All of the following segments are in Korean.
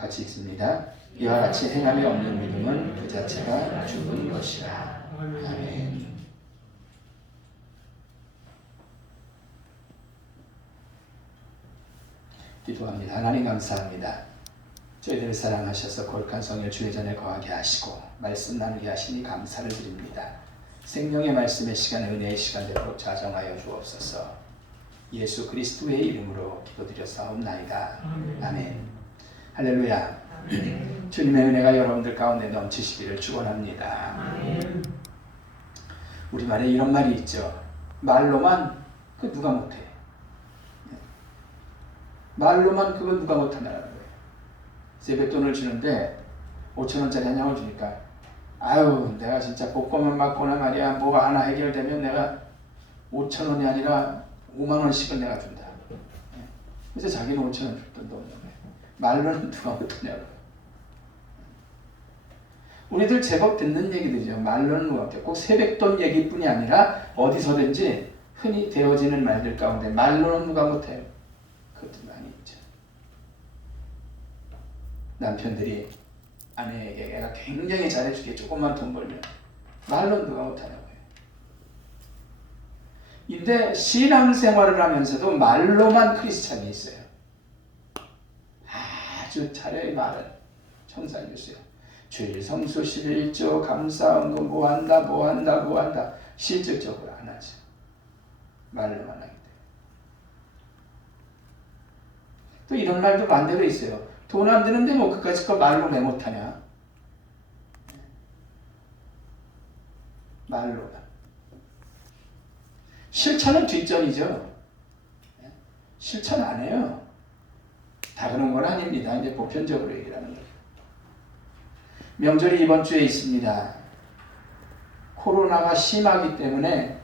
같이 읽습니다. 이와 같이 행함이 없는 믿음은 그 자체가 죽은 것이라. 아멘. 기도합니다. 하나님 감사합니다. 저희들을 사랑하셔서 거룩한 성령 주의 전에 거하게 하시고 말씀 나누게 하시니 감사를 드립니다. 생명의 말씀의 시간, 은혜의 시간 되도록 자정하여 주옵소서. 예수 그리스도의 이름으로 기도드렸사옵나이다. 아멘. 할렐루야. 아멘. 주님의 은혜가 여러분들 가운데 넘치시기를 축원합니다. 아멘. 우리말에 이런 말이 있죠. 말로만 그 누가 못해. 말로만 그건 누가 못한다는 거예요. 세뱃돈을 주는데 5,000원짜리 한 장을 주니까 아유 내가 진짜 복권만 맞거나 말이야 뭐가 하나 해결되면 내가 5,000원이 아니라 50,000원씩은 내가 준다. 그래서 자기는 5,000원 줄 돈도 없는 거예요. 말로는 누가 못하냐고요. 우리들 제법 듣는 얘기들이죠. 말로는 누가 못해. 꼭 세뱃돈 얘기뿐이 아니라 어디서든지 흔히 되어지는 말들 가운데 말로는 누가 못해요. 그것도 많이 있죠. 남편들이 아내에게 애가 굉장히 잘해주게 조금만 돈 벌면 말로는 누가 못하냐고요. 신앙생활을 하면서도 말로만 크리스찬이 있어요. 아주 잘해 말은 청산유수요. 주일 성수 11조 감사헌금 뭐한다 실질적으로 안 하죠. 말로만 하기 때문에. 또 이런 말도 반대로 있어요. 돈 안 드는데 뭐 그까짓 거 말로 왜 못하냐. 말로만. 실천은 뒷전이죠. 실천 안 해요. 다 그런 건 아닙니다. 이제 보편적으로 얘기를 하는 거예요. 명절이 이번 주에 있습니다. 코로나가 심하기 때문에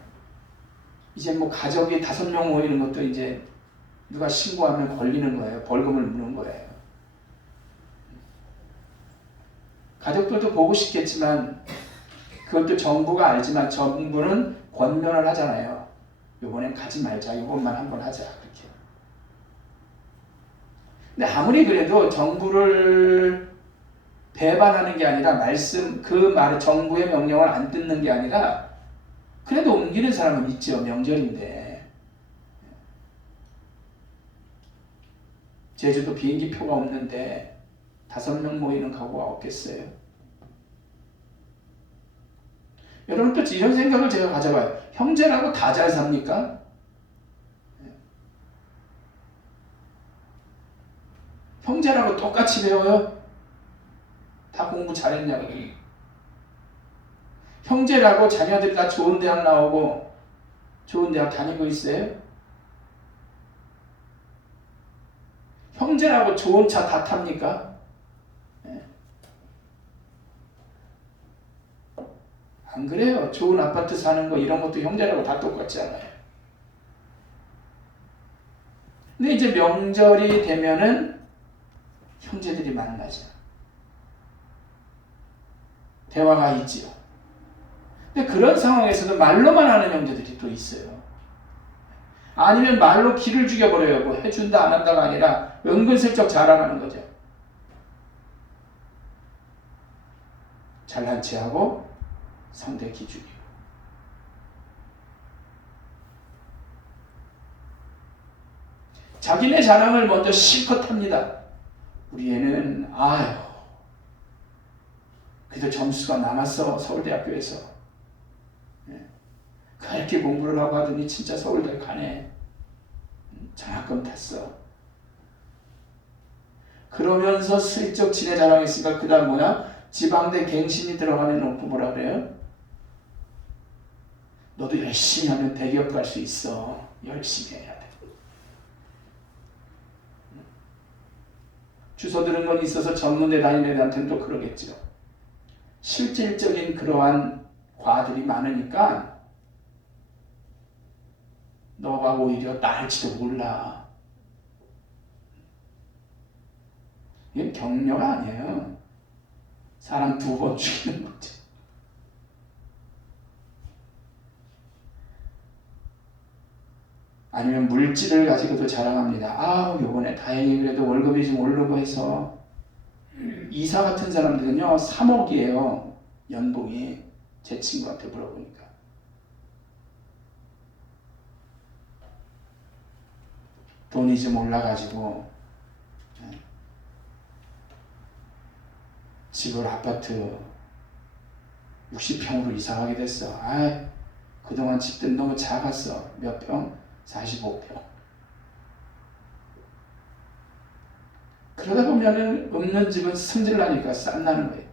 이제 뭐 가족이 5명 모이는 것도 이제 누가 신고하면 걸리는 거예요. 벌금을 무는 거예요. 가족들도 보고 싶겠지만 그것도 정부가 알지만 정부는 권면을 하잖아요. 이번엔 가지 말자. 이것만 한번 하자. 그렇게. 근데 아무리 그래도 정부를 배반하는 게 아니라 그 말에 정부의 명령을 안 듣는 게 아니라 그래도 옮기는 사람은 있죠. 명절인데. 제주도 비행기 표가 없는데 5명 모이는 가구가 없겠어요. 여러분 또 이런 생각을 제가 가져봐요. 형제라고 다 잘 삽니까? 형제라고 똑같이 배워요? 다 공부 잘했냐고. 형제라고 자녀들이 다 좋은 대학 나오고 좋은 대학 다니고 있어요? 형제라고 좋은 차 다 탑니까? 안 그래요. 좋은 아파트 사는 거 이런 것도 형제라고 다 똑같지 않아요. 근데 이제 명절이 되면은 형제들이 만나죠. 대화가 있지요. 근데 그런 상황에서도 말로만 하는 형제들이 또 있어요. 아니면 말로 기를 죽여버려요. 뭐 해준다 안 한다가 아니라 은근슬쩍 자랑하는 거죠. 잘난 체하고 상대 기죽이고. 자기네 자랑을 먼저 실컷 합니다. 우리 애는 그래도 점수가 남았어. 서울대학교에서. 그렇게 공부를 하고 하더니 진짜 서울대 가네. 장학금 탔어. 그러면서 슬쩍 지네 자랑했으니까 그 다음 뭐야? 지방대 갱신이 들어가면 놓고 뭐라 그래요? 너도 열심히 하면 대기업 갈 수 있어. 열심히 해야 돼. 주소 들은 건 있어서 전문대 다니는 애들한테는 또 그러겠죠. 실질적인 그러한 과들이 많으니까 너가 오히려 나을지도 몰라. 이게 격려가 아니에요. 사람 2번 죽이는 거죠. 아니면 물질을 가지고도 자랑합니다. 요번에 다행히 그래도 월급이 좀 오르고 해서 이사 같은 사람들은요 3억이에요 연봉이. 제 친구한테 물어보니까. 돈이 좀 올라가지고 집을 아파트 60평으로 이사하게 됐어. 그동안 집들 너무 작았어. 몇 평? 45평. 그러다 보면은 없는 집은 승질나니까 싼나는 거예요.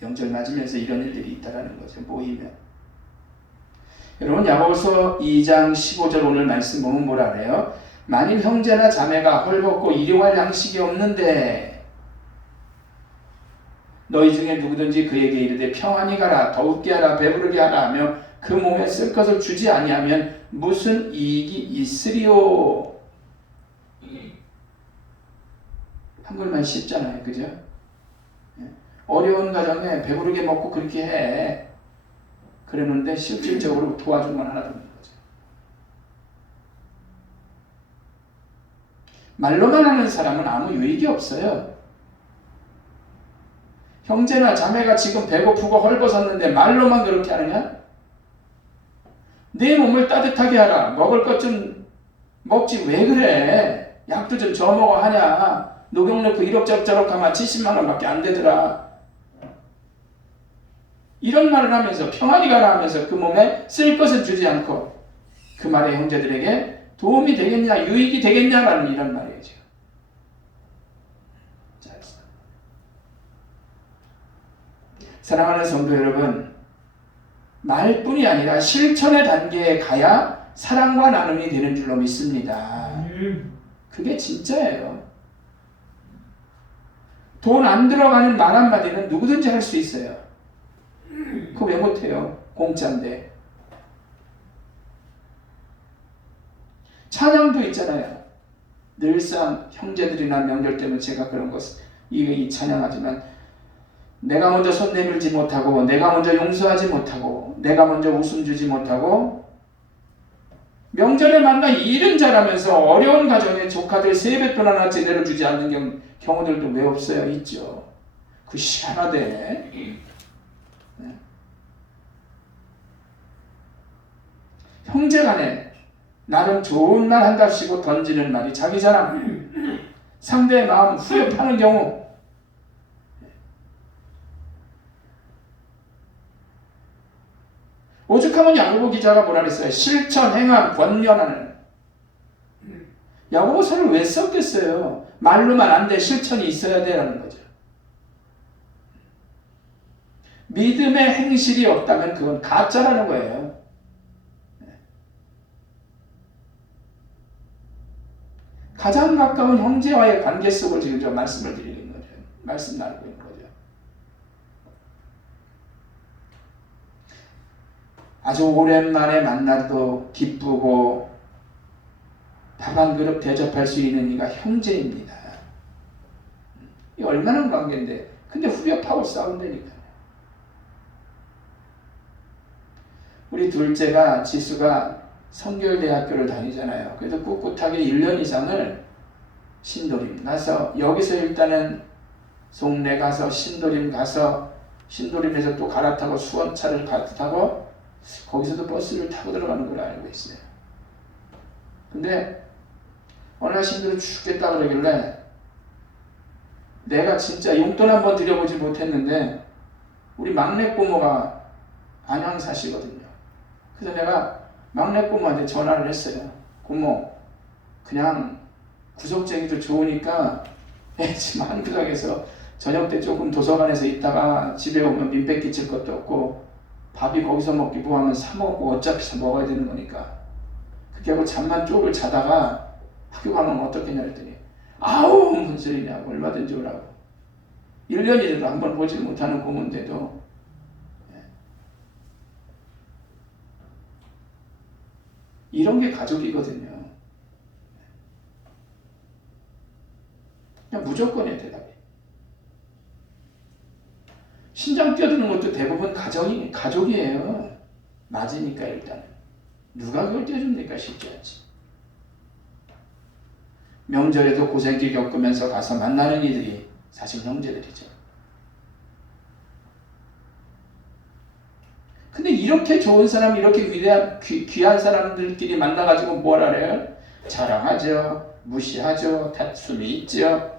명절 맞으면서 이런 일들이 있다라는 거죠. 모이면. 여러분 야고보서 2장 15절 오늘 말씀 보면 뭐라 그래요? 만일 형제나 자매가 헐벗고 일용할 양식이 없는데 너희 중에 누구든지 그에게 이르되 평안히 가라 더욱게 하라 배부르게 하라 하며 그 몸에 쓸 것을 주지 아니하면 무슨 이익이 있으리요. 한글만 쉽잖아요. 그죠? 어려운 가정에 배부르게 먹고 그렇게 해. 그러는데 실질적으로 도와준 건 하나도 없는 거죠. 말로만 하는 사람은 아무 유익이 없어요. 형제나 자매가 지금 배고프고 헐벗었는데 말로만 그렇게 하느냐? 내 몸을 따뜻하게 하라. 먹을 것 좀 먹지 왜 그래? 약도 좀 저먹어 하냐? 녹용 넣고 이럭저럭 하면 70만 원밖에 안 되더라. 이런 말을 하면서 평안히 가라 하면서 그 몸에 쓸 것을 주지 않고 그 말에 형제들에게 도움이 되겠냐 유익이 되겠냐라는 이런 말이죠. 사랑하는 성도 여러분, 말뿐이 아니라 실천의 단계에 가야 사랑과 나눔이 되는 줄로 믿습니다. 그게 진짜예요. 돈 안 들어가는 말 한마디는 누구든지 할 수 있어요. 그거 왜 못해요? 공짜인데. 찬양도 있잖아요. 늘상 형제들이나 명절 때문에 제가 그런 것을 이 찬양하지만 내가 먼저 손 내밀지 못하고 내가 먼저 용서하지 못하고 내가 먼저 웃음 주지 못하고 명절에 만나 일은 잘하면서 어려운 가정에 조카들 세뱃돈 하나 제대로 주지 않는 경우들도 왜 없어요? 있죠. 그 희한하대. 네. 형제간에 나름 좋은 말 한답시고 던지는 말이 자기 자랑, 상대의 마음 후회하는 경우, 오죽하면 야고보 기자가 뭐라 그랬어요? 실천, 행함, 권면하는. 야고보서를 왜 썼겠어요? 말로만 안 돼, 실천이 있어야 되라는 거죠. 믿음의 행실이 없다면 그건 가짜라는 거예요. 가장 가까운 형제와의 관계 속을 지금 저 말씀을 드리는 거죠. 말씀 나누고 있는 거죠. 아주 오랜만에 만나도 기쁘고 밥 한 그릇 대접할 수 있는 이가 형제입니다. 이 얼마나 관계인데 근데 후벼파고 싸운다니까요. 우리 둘째가 지수가 성결대학교를 다니잖아요. 그래서 꿋꿋하게 1년 이상을 신도림 가서 여기서 일단은 송내 가서 신도림 가서 신도림에서 또 갈아타고 수원차를 타고 거기서도 버스를 타고 들어가는 걸 알고 있어요. 근데 어느 날 신도를 죽겠다 그러길래 내가 진짜 용돈 한번 드려보지 못했는데 우리 막내 고모가 안양 사시거든요. 그래서 내가 막내 고모한테 전화를 했어요. 고모, 그냥 구석쟁이도 좋으니까 지금 한구석에서 저녁 때 조금 도서관에서 있다가 집에 오면 민폐 끼칠 것도 없고 밥이 거기서 먹기 뭐하면 사 먹고 어차피 먹어야 되는 거니까 그렇게 하고 잠만 쪽을 자다가 학교 가면 어떻겠냐 했더니 아우 무슨 소리냐고 얼마든지 오라고. 1년이라도 한번 보지 못하는 고모인데도 이런 게 가족이거든요. 그냥 무조건의 대답이. 신장 뛰어드는 것도 대부분 가족이에요. 맞으니까 일단. 누가 그걸 떼줍니까? 쉽지 않지. 명절에도 고생길 겪으면서 가서 만나는 이들이 사실 형제들이죠. 근데 이렇게 좋은 사람, 이렇게 위대한 귀한 사람들끼리 만나가지고 뭘 하래요? 자랑하죠, 무시하죠, 다툼이 있죠.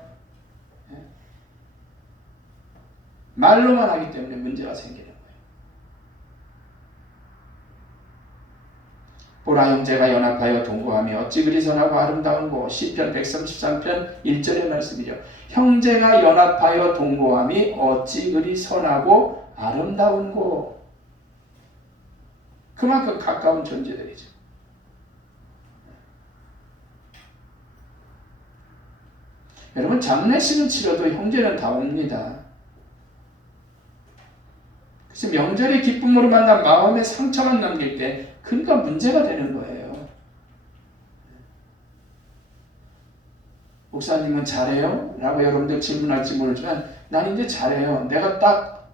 말로만 하기 때문에 문제가 생기는 거예요. 보라, 형제가 연합하여 동거하며 어찌 그리 선하고 아름다운고. 시편 133편 1절의 말씀이죠. 형제가 연합하여 동거함이 어찌 그리 선하고 아름다운고. 그만큼 가까운 존재들이죠. 여러분, 장례식을 치러도 형제는 다 옵니다. 그래서 명절의 기쁨으로 만난 마음의 상처만 남길 때 그러니까 문제가 되는 거예요. 목사님은 잘해요? 라고 여러분들 질문할지 모르지만 난 이제 잘해요. 내가 딱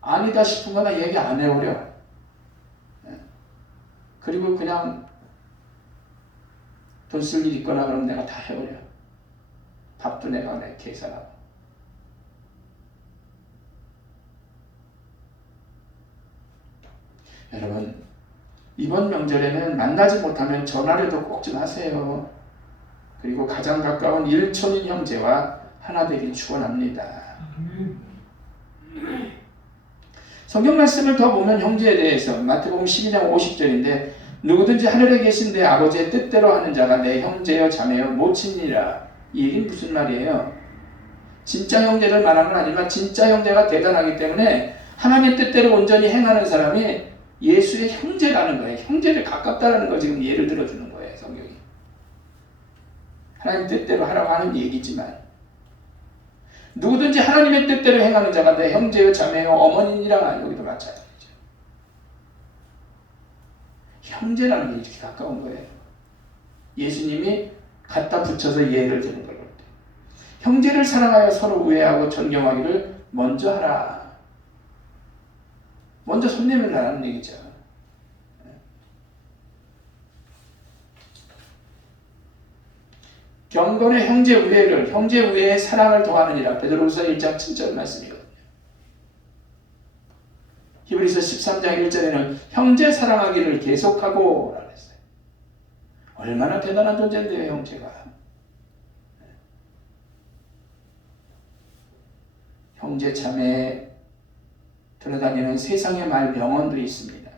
아니다 싶은 거나 얘기 안 해오려. 그리고 그냥 돈 쓸 일 있거나 그러면 내가 다 해오려. 밥도 내가 계산하고. 여러분, 이번 명절에는 만나지 못하면 전화라도 꼭 좀 하세요. 그리고 가장 가까운 일촌인 형제와 하나 되길 축원합니다. 성경 말씀을 더 보면 형제에 대해서 마태복음 12장 50절인데 누구든지 하늘에 계신 내 아버지의 뜻대로 하는 자가 내 형제여 자매여 모친이라. 이 얘기는 무슨 말이에요? 진짜 형제를 말하는 건 아니지만 진짜 형제가 대단하기 때문에 하나님의 뜻대로 온전히 행하는 사람이 예수의 형제라는 거예요. 형제를 가깝다라는 거 지금 예를 들어주는 거예요. 성경이. 하나님 뜻대로 하라고 하는 얘기지만 누구든지 하나님의 뜻대로 행하는 자가 내 형제요 자매요 어머니니라. 여기도 마찬가지죠. 형제라는 게 이렇게 가까운 거예요. 예수님이 갖다 붙여서 예를 드는 거예요. 형제를 사랑하여 서로 우애하고 존경하기를 먼저 하라. 먼저 손님을 하라는 얘기죠. 경건의 형제 우애를, 형제 우애의 사랑을 더하느니라. 베드로후서 1장 7절 말씀이거든요. 히브리서 13장 1절에는 형제 사랑하기를 계속하고 라고 했어요. 얼마나 대단한 존재인데요, 형제가. 형제 자매에 들어다니는 세상의 말 명언도 있습니다.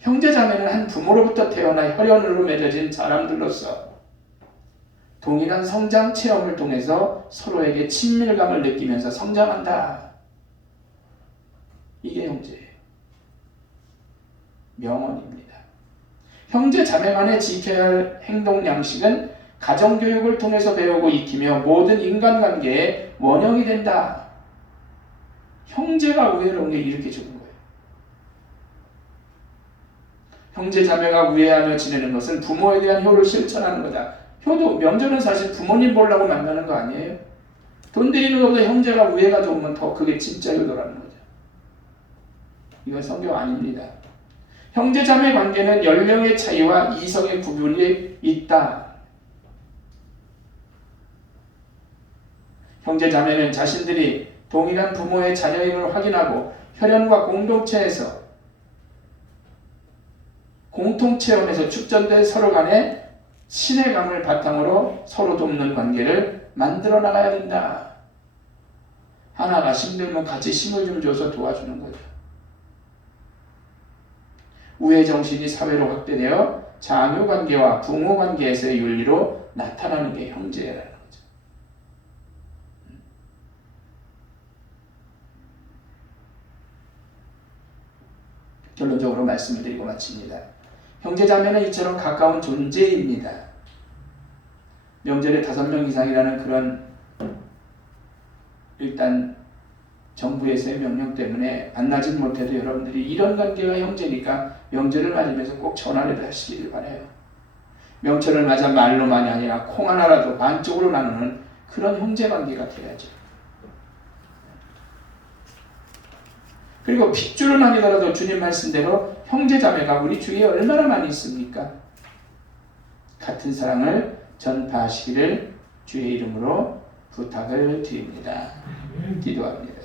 형제 자매는 한 부모로부터 태어나 혈연으로 맺어진 사람들로서 동일한 성장 체험을 통해서 서로에게 친밀감을 느끼면서 성장한다. 이게 형제예요. 명언입니다. 형제 자매 간에 지켜야 할 행동 양식은 가정교육을 통해서 배우고 익히며 모든 인간관계의 원형이 된다. 형제가 우애로운 게 이렇게 좋은 거예요. 형제 자매가 우애하며 지내는 것은 부모에 대한 효를 실천하는 거다. 효도, 명절은 사실 부모님 보려고 만나는 거 아니에요. 돈 들이는 것보다 형제가 우애가 좋으면 더 그게 진짜 효도라는 거죠. 이건 성경 아닙니다. 형제 자매 관계는 연령의 차이와 이성의 구분이 있다. 형제 자매는 자신들이 동일한 부모의 자녀임을 확인하고 혈연과 공동체에서 공통체험에서 축전된 서로 간의 친애감을 바탕으로 서로 돕는 관계를 만들어 나가야 된다. 하나가 힘들면 같이 힘을 좀 줘서 도와주는 거죠. 우애 정신이 사회로 확대되어 자녀 관계와 부모 관계에서의 윤리로 나타나는 게 형제라는 거죠. 결론적으로 말씀을 드리고 마칩니다. 형제자매는 이처럼 가까운 존재입니다. 명절에 5명 이상이라는 그런 일단 정부에서의 명령 때문에 만나진 못해도 여러분들이 이런 관계가 형제니까 명절을 맞으면서 꼭 전화라도 하시길 바라요. 명절을 맞아 말로만이 아니라 콩 하나라도 반쪽으로 나누는 그런 형제관계가 돼야죠. 그리고 핏줄은 아니더라도 주님 말씀대로 형제자매가 우리 주위에 얼마나 많이 있습니까? 같은 사랑을 전파하시기를 주의 이름으로 부탁을 드립니다. 기도합니다.